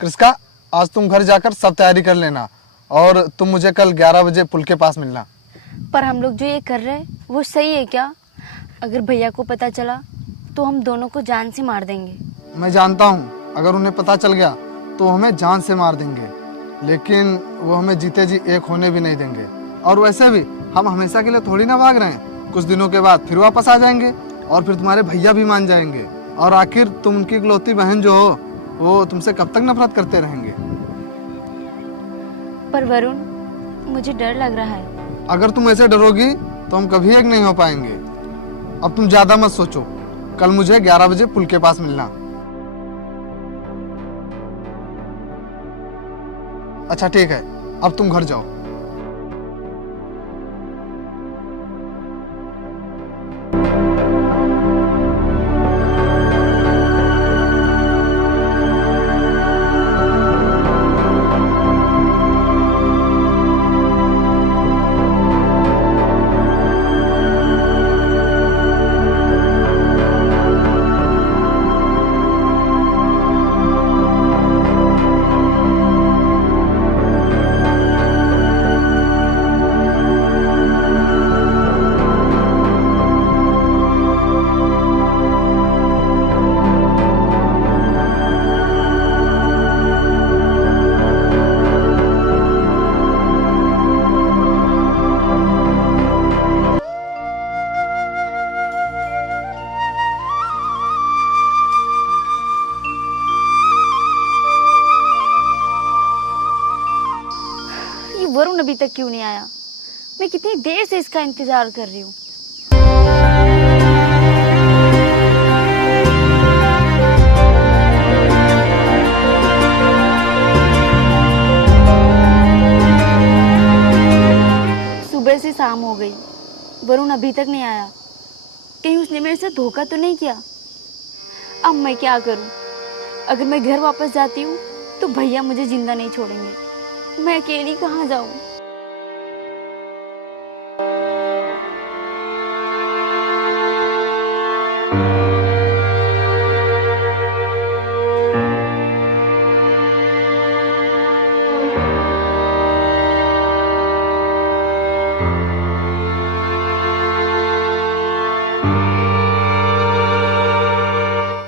कृष्का, आज तुम घर जाकर सब तैयारी कर लेना और तुम मुझे कल 11 बजे पुल के पास मिलना। पर हम लोग जो ये कर रहे हैं वो सही है क्या? अगर भैया को पता चला तो हम दोनों को जान से मार देंगे। मैं जानता हूँ अगर उन्हें पता चल गया तो हमें जान से मार देंगे, लेकिन वो हमें जीते जी एक होने भी नहीं देंगे। और वैसे भी हम हमेशा के लिए थोड़ी ना भाग रहे हैं, कुछ दिनों के बाद फिर वापस आ जाएंगे और फिर तुम्हारे भैया भी मान जाएंगे। और आखिर तुम उनकी इकलौती बहन जो हो, वो तुमसे कब तक नफरत करते रहेंगे? पर वरुण, मुझे डर लग रहा है। अगर तुम ऐसे डरोगी तो हम कभी एक नहीं हो पाएंगे। अब तुम ज्यादा मत सोचो, कल मुझे 11 बजे पुल के पास मिलना। अच्छा ठीक है, अब तुम घर जाओ। वरुण अभी तक क्यों नहीं आया? मैं कितनी देर से इसका इंतजार कर रही हूँ। सुबह से शाम हो गई, वरुण अभी तक नहीं आया। कहीं उसने मेरे साथ धोखा तो नहीं किया? अब मैं क्या करूँ? अगर मैं घर वापस जाती हूँ तो भैया मुझे जिंदा नहीं छोड़ेंगे। मैं अकेली कहाँ जाऊँ?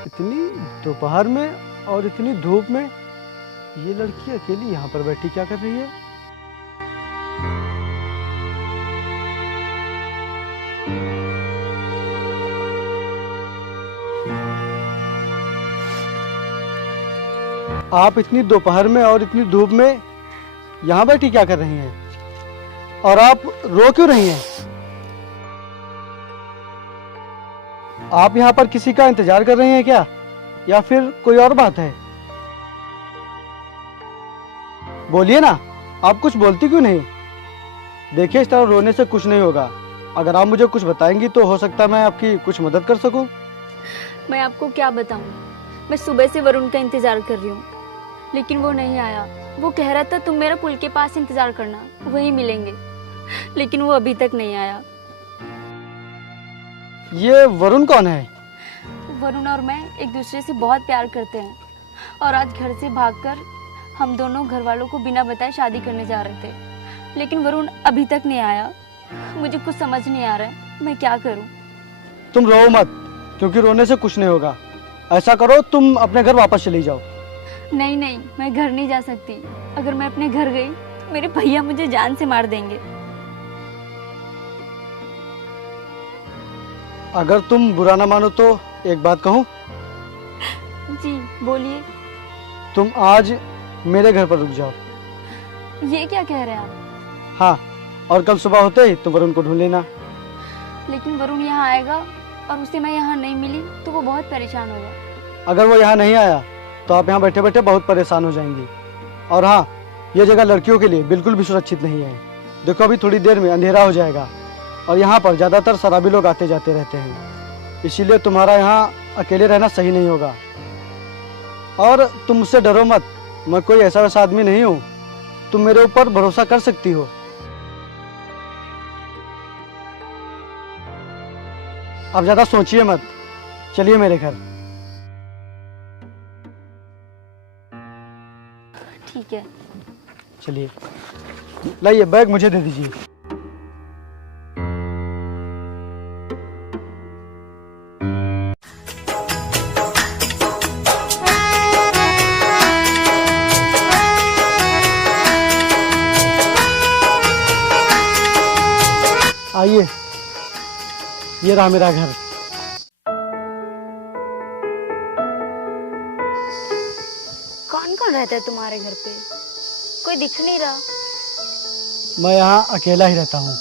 इतनी दोपहर में और इतनी धूप में ये लड़की अकेली यहाँ पर बैठी क्या कर रही है? आप इतनी दोपहर में और इतनी धूप में यहाँ बैठी क्या कर रही हैं? और आप रो क्यों रही हैं? आप यहाँ पर किसी का इंतजार कर रही हैं क्या, या फिर कोई और बात है? बोलिए ना, आप कुछ बोलती क्यों नहीं? देखिए, इस तरह रोने से कुछ नहीं होगा। अगर आप मुझे कुछ बताएंगी तो हो सकता है मैं आपकी कुछ मदद कर सकूं। मैं आपको क्या बताऊं? मैं सुबह से वरुण का इंतजार कर रही हूँ, लेकिन वो नहीं आया। वो कह रहा था तुम मेरा पुल के पास इंतजार करना, वहीं मिलेंगे, लेकिन वो अभी तक नहीं आया। ये वरुण कौन है? वरुण और मैं एक दूसरे से बहुत प्यार करते हैं और आज घर से भागकर हम दोनों घर वालों को बिना बताए शादी करने जा रहे थे, लेकिन वरुण अभी तक नहीं आया। मुझे कुछ समझ नहीं आ रहा है, मैं क्या करूं? तुम रो मत, क्योंकि रोने से कुछ नहीं होगा। ऐसा करो, तुम अपने घर वापस चली जाओ। नहीं नहीं, मैं घर नहीं जा सकती। अगर मैं अपने घर गई तो मेरे भैया मुझे जान से मार देंगे। अगर तुम बुरा ना मानो तो एक बात कहूँ? जी बोलिए। तुम आज मेरे घर पर रुक जाओ। ये क्या कह रहे हैं आप? हाँ, और कल सुबह होते ही तुम वरुण को ढूंढ लेना। लेकिन वरुण यहाँ आएगा और उसे मैं यहाँ नहीं मिली तो वो बहुत परेशान होगा। अगर वो यहाँ नहीं आया तो आप यहाँ बैठे बैठे बहुत परेशान हो जाएंगी। और हाँ, ये जगह लड़कियों के लिए बिल्कुल भी सुरक्षित नहीं है। देखो, अभी थोड़ी देर में अंधेरा हो जाएगा और यहाँ पर ज़्यादातर शराबी लोग आते जाते रहते हैं, इसीलिए तुम्हारा यहाँ अकेले रहना सही नहीं होगा। और तुम मुझसे डरो मत, मैं कोई ऐसा वैसा आदमी नहीं हूँ। तुम मेरे ऊपर भरोसा कर सकती हो। अब ज़्यादा सोचिए मत, चलिए मेरे घर। ठीक है। चलिए, लाइए बैग मुझे दे दीजिए। आइए, ये रहा मेरा घर। कौन कौन रहता है तुम्हारे घर पे? कोई दिख नहीं रहा। मैं यहाँ अकेला ही रहता हूँ।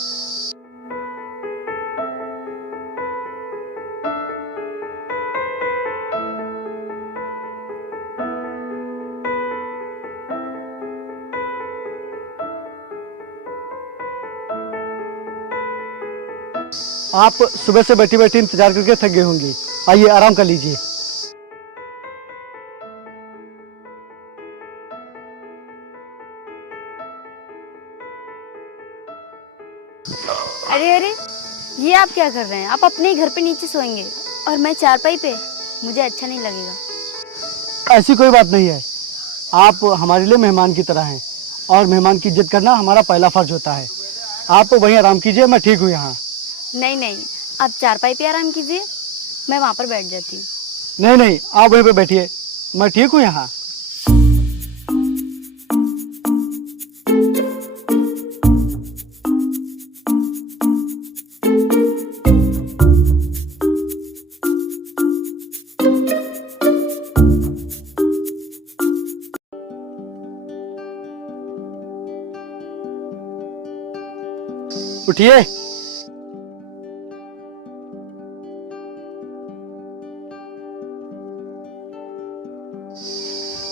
आप सुबह से बैठी बैठी इंतजार करके थक गए होंगे। आइए आराम कर लीजिए। अरे अरे, ये आप क्या कर रहे हैं? आप अपने ही घर पे नीचे सोएंगे और मैं चारपाई पे? मुझे अच्छा नहीं लगेगा। ऐसी कोई बात नहीं है। आप हमारे लिए मेहमान की तरह हैं और मेहमान की इज्जत करना हमारा पहला फर्ज होता है। आप वहीं आराम कीजिए, मैं ठीक हूँ यहाँ। नहीं नहीं, आप चारपाई पे आराम कीजिए, मैं वहाँ पर बैठ जाती हूँ। नहीं नहीं, आप वहीं पे बैठिए, मैं ठीक हूँ यहाँ। उठिए।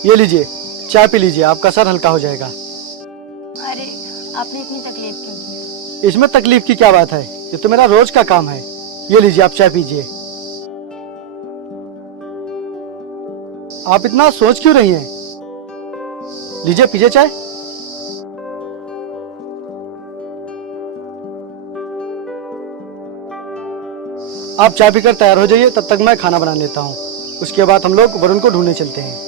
ये लीजिए, चाय पी लीजिए, आपका सर हल्का हो जाएगा। अरे, आपने इतनी तकलीफ क्यों की? इसमें तकलीफ की क्या बात है? ये तो मेरा रोज का काम है। ये लीजिए, आप चाय पीजिए। आप इतना सोच क्यों रही हैं? लीजिए, पीजिए चाय। आप चाय पीकर तैयार हो जाइए, तब तक मैं खाना बना लेता हूँ। उसके बाद हम लोग वरुण को ढूंढने चलते हैं।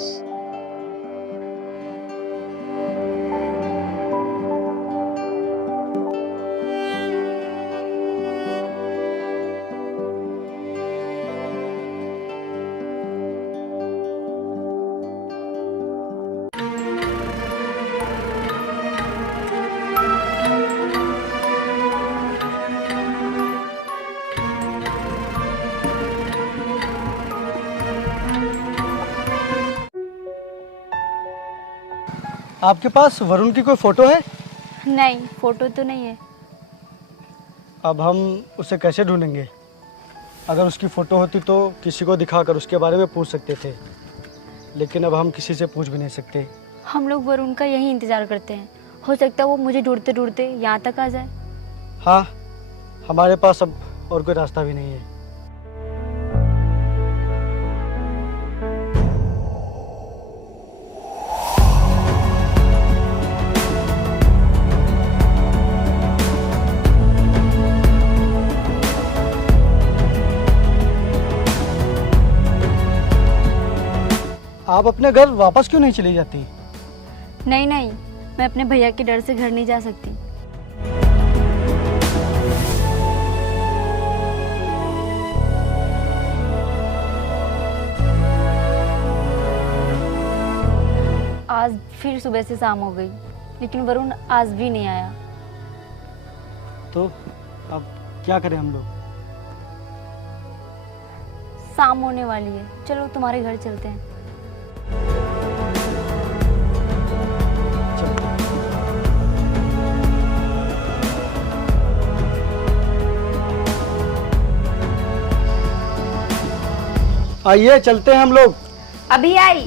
आपके पास वरुण की कोई फोटो है? नहीं, फोटो तो नहीं है। अब हम उसे कैसे ढूंढेंगे? अगर उसकी फ़ोटो होती तो किसी को दिखाकर उसके बारे में पूछ सकते थे, लेकिन अब हम किसी से पूछ भी नहीं सकते। हम लोग वरुण का यही इंतज़ार करते हैं। हो सकता है वो मुझे ढूंढते ढूंढते यहाँ तक आ जाए। हाँ, हमारे पास अब और कोई रास्ता भी नहीं है। आप अपने घर वापस क्यों नहीं चली जाती? नहीं नहीं, मैं अपने भैया के डर से घर नहीं जा सकती। आज फिर सुबह से शाम हो गई, लेकिन वरुण आज भी नहीं आया। तो अब क्या करें हम लोग? शाम होने वाली है, चलो तुम्हारे घर चलते हैं। आइए चलते हैं हम लोग। अभी आई।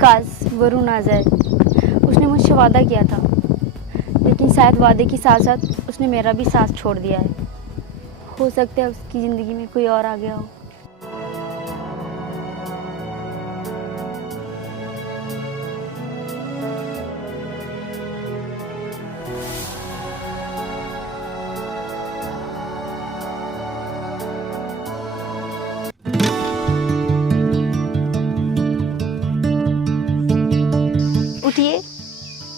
काश वरुण आ जाए। उसने मुझसे वादा किया था, लेकिन शायद वादे के साथ साथ उसने मेरा भी साथ छोड़ दिया है। हो सकता है उसकी ज़िंदगी में कोई और आ गया हो। उठिए,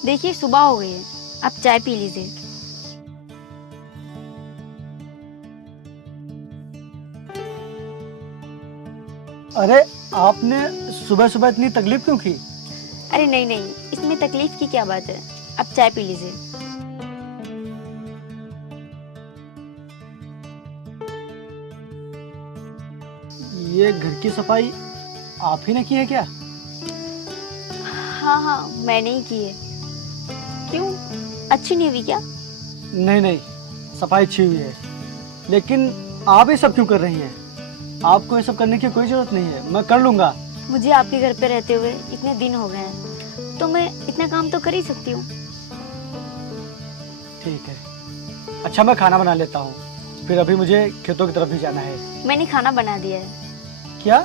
देखिए सुबह हो गई है, आप चाय पी लीजिए। अरे आपने सुबह सुबह इतनी तकलीफ क्यों की? अरे नहीं नहीं, इसमें तकलीफ की क्या बात है, आप चाय पी लीजिए। ये घर की सफाई आप ही ने की है क्या? हाँ हाँ, मैंने ही की है। क्यों, अच्छी नहीं हुई क्या? नहीं नहीं, सफाई अच्छी हुई है, लेकिन आप ये सब क्यों कर रही हैं? आपको ये सब करने की कोई जरूरत नहीं है, मैं कर लूंगा। मुझे आपके घर पे रहते हुए इतने दिन हो गए हैं, तो मैं इतना काम तो कर ही सकती हूँ। ठीक है, अच्छा मैं खाना बना लेता हूँ, फिर अभी मुझे खेतों की तरफ भी जाना है। मैंने खाना बना दिया है। क्या,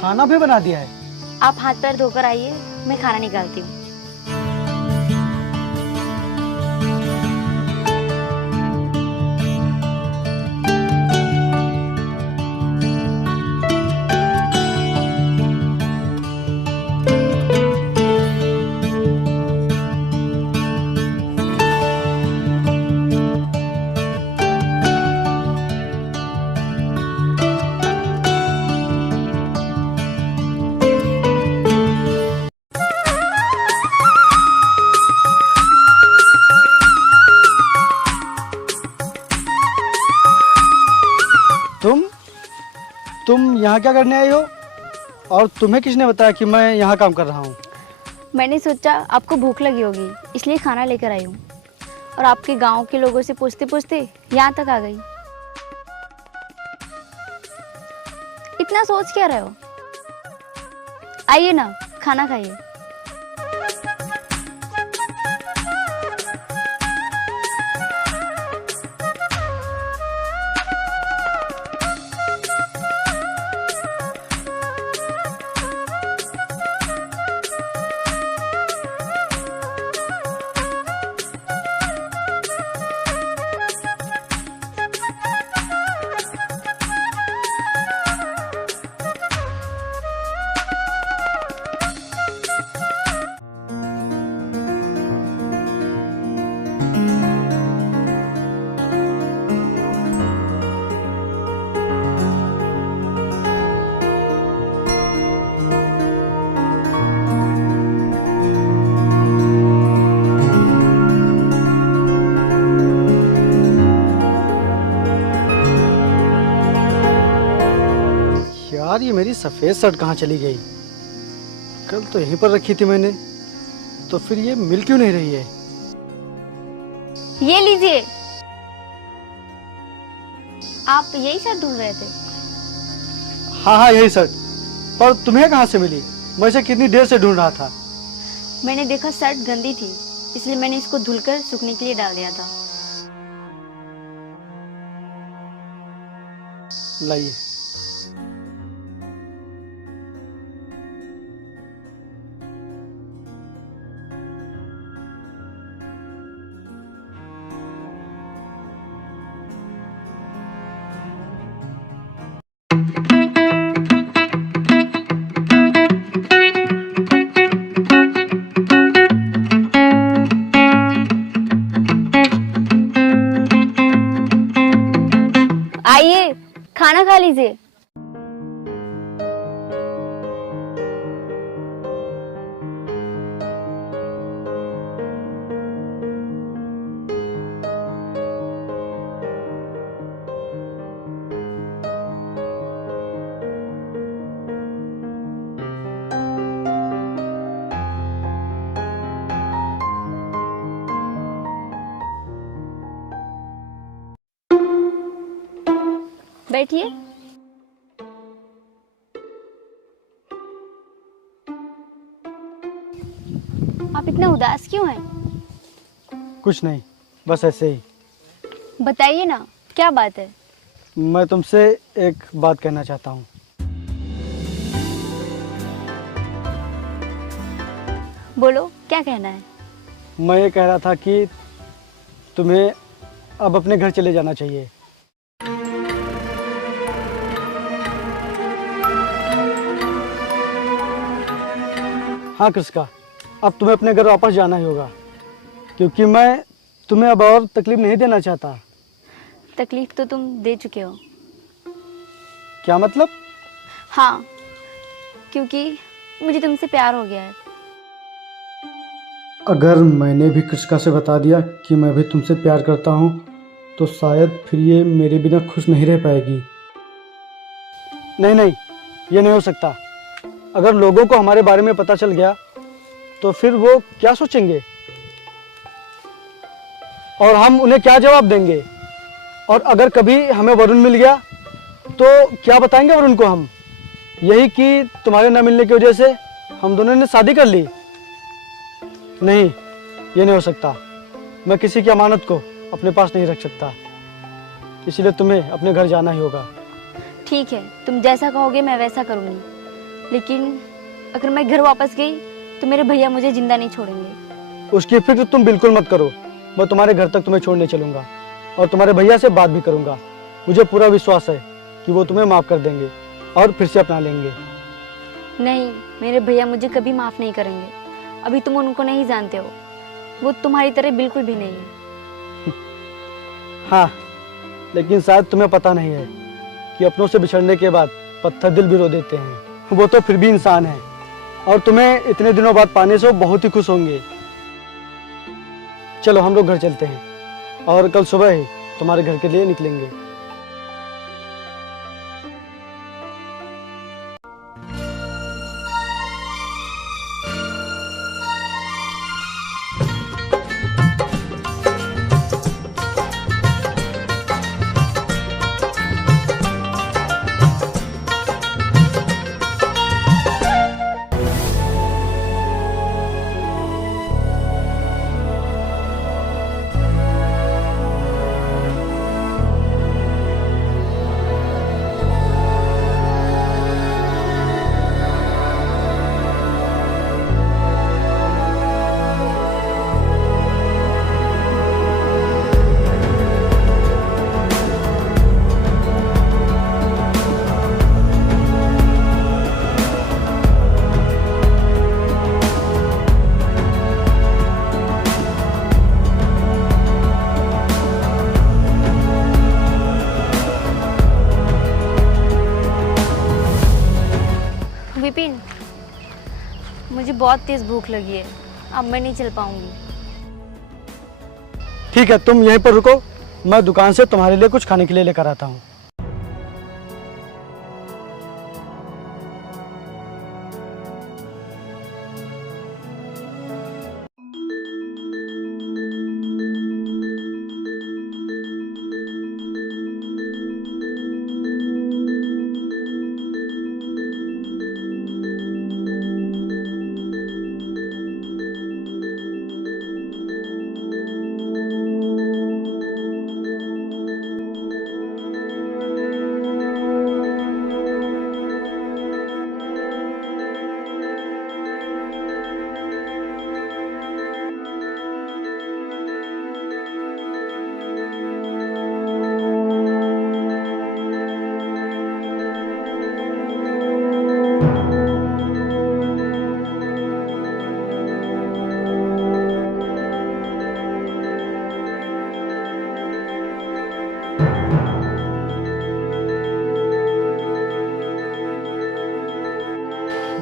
खाना भी बना दिया है? आप हाथ पैर धोकर आइए, मैं खाना निकालती हूँ। तुम यहाँ क्या करने आई हो? और तुम्हें किसने बताया कि मैं यहाँ काम कर रहा हूँ? मैंने सोचा आपको भूख लगी होगी, इसलिए खाना लेकर आई हूँ। और आपके गांव के लोगों से पूछते पूछते यहाँ तक आ गई। इतना सोच क्या रहे हो? आइए ना, खाना खाइए। यार ये मेरी सफेद शर्ट कहाँ चली गई? कल तो यहीं पर रखी थी मैंने, तो फिर ये मिल क्यों नहीं रही है? ये लीजिए। आप यही शर्ट ढूंढ रहे थे? हाँ हाँ यही शर्ट, पर तुम्हें कहाँ से मिली? मैं इसे कितनी देर से ढूंढ रहा था। मैंने देखा शर्ट गंदी थी, इसलिए मैंने इसको धुलकर सूखने के लिए डाल दिया था। लाइए। आइए, खाना खा लीजिए। बैठिए। आप इतना उदास क्यों हैं? कुछ नहीं, बस ऐसे ही। बताइए ना, क्या बात है? मैं तुमसे एक बात कहना चाहता हूँ। बोलो, क्या कहना है? मैं ये कह रहा था कि तुम्हें अब अपने घर चले जाना चाहिए। हाँ कृष्का, अब तुम्हें अपने घर वापस जाना ही होगा, क्योंकि मैं तुम्हें अब और तकलीफ नहीं देना चाहता। तकलीफ तो तुम दे चुके हो। क्या मतलब? हाँ, क्योंकि मुझे तुमसे प्यार हो गया है। अगर मैंने भी कृषिका से बता दिया कि मैं भी तुमसे प्यार करता हूँ तो शायद फिर ये मेरे बिना खुश नहीं रह पाएगी। नहीं नहीं, ये नहीं हो सकता। अगर लोगों को हमारे बारे में पता चल गया तो फिर वो क्या सोचेंगे और हम उन्हें क्या जवाब देंगे? और अगर कभी हमें वरुण मिल गया तो क्या बताएंगे वरुण को हम? यही कि तुम्हारे न मिलने की वजह से हम दोनों ने शादी कर ली। नहीं, ये नहीं हो सकता। मैं किसी की अमानत को अपने पास नहीं रख सकता, इसलिए तुम्हें अपने घर जाना ही होगा। ठीक है, तुम जैसा कहोगे मैं वैसा करूँगी, लेकिन अगर मैं घर वापस गई तो मेरे भैया मुझे जिंदा नहीं छोड़ेंगे। उसकी फिक्र तुम बिल्कुल मत करो। मैं तुम्हारे घर तक तुम्हें छोड़ने चलूंगा और तुम्हारे भैया से बात भी करूंगा। मुझे पूरा विश्वास है कि वो तुम्हें माफ़ कर देंगे और फिर से अपना लेंगे। नहीं, मेरे भैया मुझे कभी माफ़ नहीं करेंगे। अभी तुम उनको नहीं जानते हो, वो तुम्हारी तरह बिल्कुल भी नहीं है। हाँ, लेकिन शायद तुम्हें पता नहीं है कि अपनों से बिछड़ने के बाद पत्थर दिल भी रो देते हैं। वो तो फिर भी इंसान है और तुम्हें इतने दिनों बाद पाने से वो बहुत ही खुश होंगे। चलो हम लोग घर चलते हैं और कल सुबह ही तुम्हारे घर के लिए निकलेंगे। विपिन, मुझे बहुत तेज भूख लगी है, अब मैं नहीं चल पाऊंगी। ठीक है, तुम यहीं पर रुको, मैं दुकान से तुम्हारे लिए कुछ खाने के लिए लेकर आता हूँ।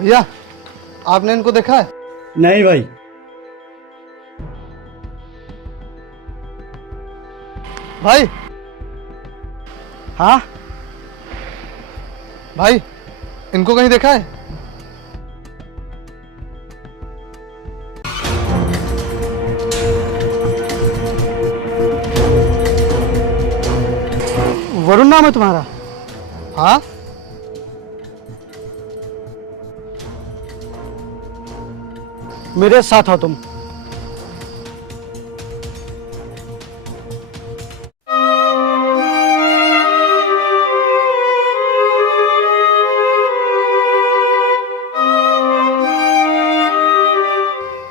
भैया, आपने इनको देखा है? नहीं भाई। भाई, हाँ, भाई, इनको कहीं देखा है? वरुण नाम है तुम्हारा? हाँ, मेरे साथ आओ तुम।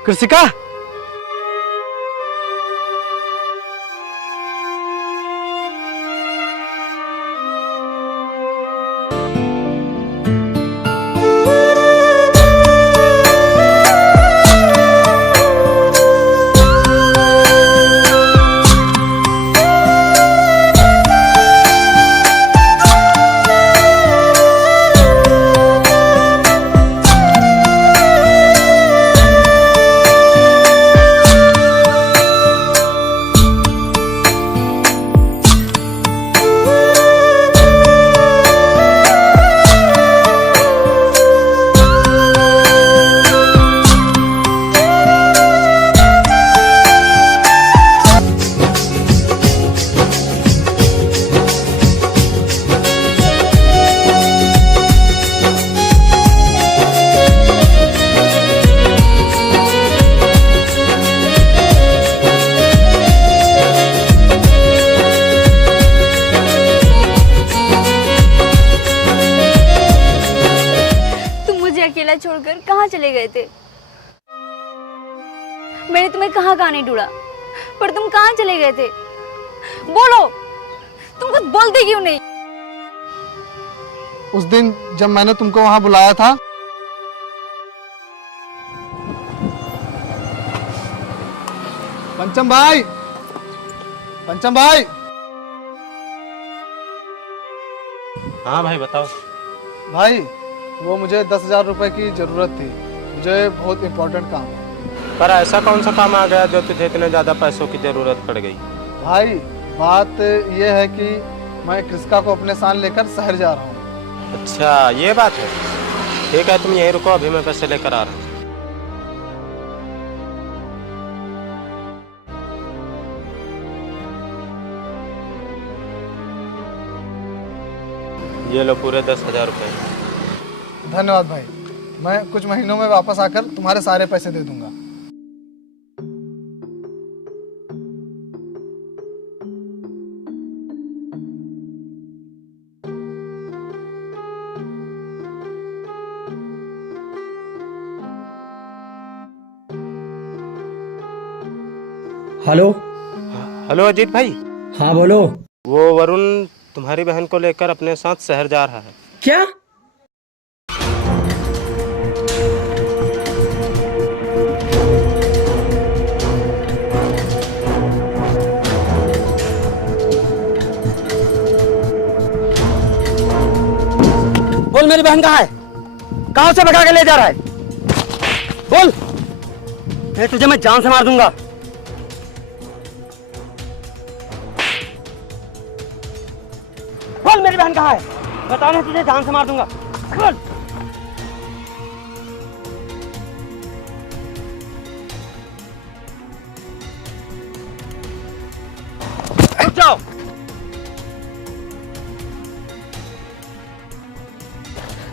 कृषिका, कहाँ चले गए थे? मैंने तुम्हें कहाँ कहाँ नहीं ढूंढा, पर तुम कहाँ चले गए थे? बोलो, तुम कुछ बोलते क्यों नहीं? उस दिन जब मैंने तुमको वहां बुलाया था, पंचम भाई, पंचम भाई। हाँ भाई बताओ। भाई वो मुझे 10,000 रुपए की जरूरत थी, मुझे बहुत इम्पोर्टेंट काम है। पर ऐसा कौन सा काम आ गया जो तुझे इतने ज्यादा पैसों की जरूरत पड़ गई? भाई बात यह है कि मैं क्रिस्का को अपने साथ लेकर शहर जा रहा हूँ। अच्छा ये बात है, ठीक है तुम यहीं रुको, अभी मैं पैसे लेकर आ रहा हूँ। ये लो पूरे 10,000 रुपए। धन्यवाद भाई, मैं कुछ महीनों में वापस आकर तुम्हारे सारे पैसे दे दूंगा। हेलो। हेलो अजीत भाई। हाँ बोलो। वो वरुण तुम्हारी बहन को लेकर अपने साथ शहर जा रहा है। क्या? बोल मेरी बहन कहाँ है? कहाँ से भगा के ले जा रहा है? बोल, मैं तुझे जान से मार दूंगा। बोल मेरी बहन कहाँ है? बता, नहीं तुझे जान से मार दूंगा। बोल। रुक जाओ।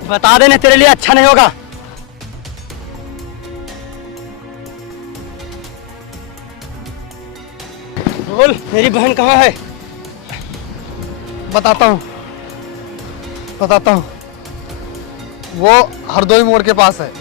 बता देने तेरे लिए अच्छा नहीं होगा। बोल मेरी बहन कहाँ है? बताता हूँ, बताता हूँ, वो हरदोई मोड़ के पास है।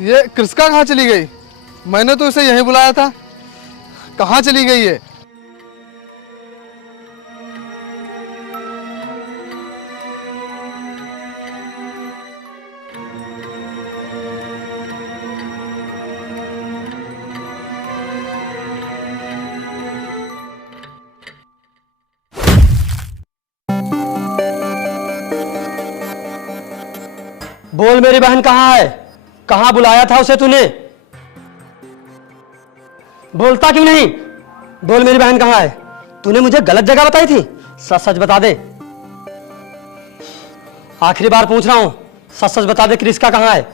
ये क्रिस्का कहाँ चली गई? मैंने तो इसे यहीं बुलाया था, कहाँ चली गई है? बोल मेरी बहन कहाँ है? कहाँ बुलाया था उसे तूने? बोलता क्यों नहीं? बोल मेरी बहन कहाँ है? तूने मुझे गलत जगह बताई थी, सच सच बता दे। आखिरी बार पूछ रहा हूं, सच सच बता दे, क्रिस्का कहाँ है?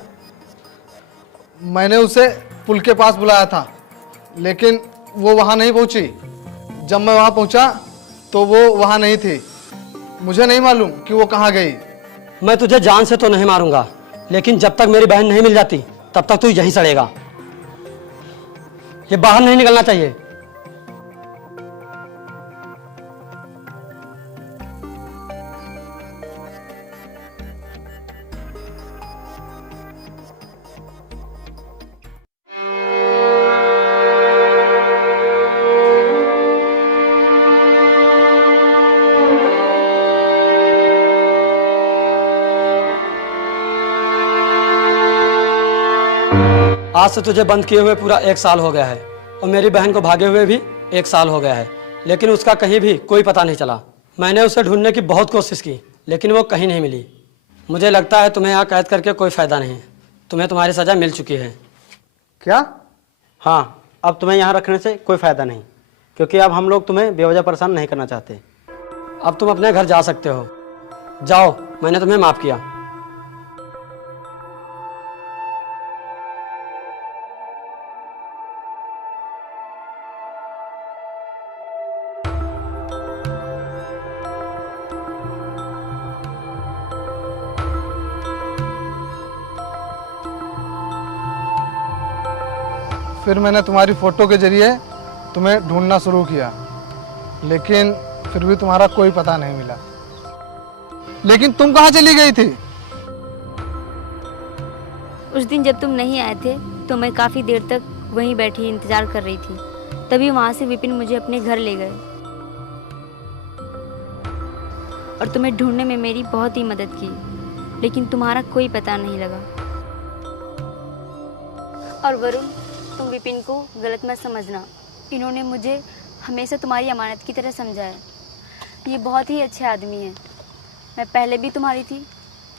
मैंने उसे पुल के पास बुलाया था, लेकिन वो वहां नहीं पहुंची। जब मैं वहां पहुंचा तो वो वहां नहीं थी। मुझे नहीं मालूम कि वो कहाँ गई। मैं तुझे जान से तो नहीं मारूंगा, लेकिन जब तक मेरी बहन नहीं मिल जाती तब तक तू यहीं सड़ेगा। ये बाहर नहीं निकलना चाहिए। आज से तुझे बंद किए हुए पूरा 1 साल हो गया है और मेरी बहन को भागे हुए भी 1 साल हो गया है, लेकिन उसका कहीं भी कोई पता नहीं चला। मैंने उसे ढूंढने की बहुत कोशिश की, लेकिन वो कहीं नहीं मिली। मुझे लगता है तुम्हें यहाँ कैद करके कोई फ़ायदा नहीं है। तुम्हें तुम्हारी सज़ा मिल चुकी है। क्या? हाँ, अब तुम्हें यहाँ रखने से कोई फ़ायदा नहीं, क्योंकि अब हम लोग तुम्हें बेवजह परेशान नहीं करना चाहते। अब तुम अपने घर जा सकते हो। जाओ, मैंने तुम्हें माफ़ किया। फिर मैंने तुम्हारी फ़ोटो के ज़रिए तुम्हें ढूंढना शुरू किया, लेकिन फिर भी तुम्हारा कोई पता नहीं मिला। लेकिन तुम कहाँ चली गई थी? उस दिन जब तुम नहीं आए थे तो मैं काफ़ी देर तक वहीं बैठी इंतज़ार कर रही थी। तभी वहाँ से विपिन मुझे अपने घर ले गए और तुम्हें ढूंढने में मेरी बहुत ही मदद की, लेकिन तुम्हारा कोई पता नहीं लगा। और वरुण, तुम विपिन को गलत मत समझना। इन्होंने मुझे हमेशा तुम्हारी अमानत की तरह समझा है। ये बहुत ही अच्छे आदमी हैं। मैं पहले भी तुम्हारी थी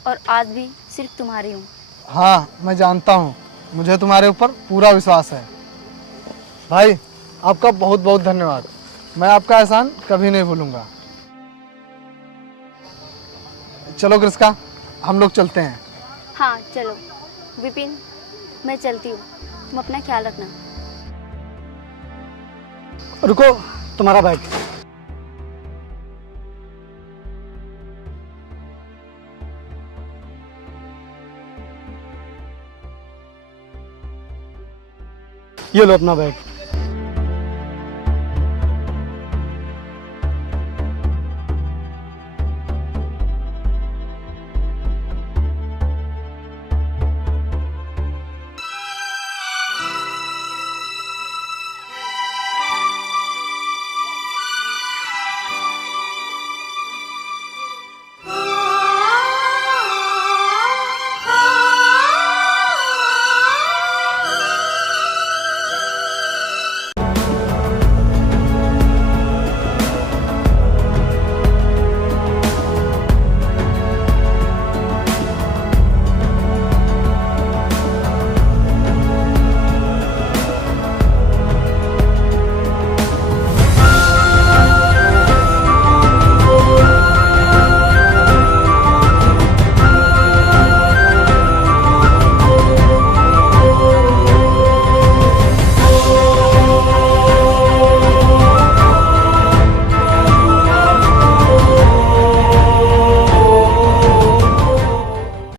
और आज भी सिर्फ तुम्हारी हूँ। हाँ, मैं जानता हूँ, मुझे तुम्हारे ऊपर पूरा विश्वास है। भाई, आपका बहुत बहुत धन्यवाद। मैं आपका एहसान कभी नहीं भूलूंगा। चलो कृष्का, हम लोग चलते हैं। हाँ चलो। विपिन, मैं चलती हूँ, तुम अपना ख्याल रखना। रुको, तुम्हारा बैग। ये लो अपना बैग।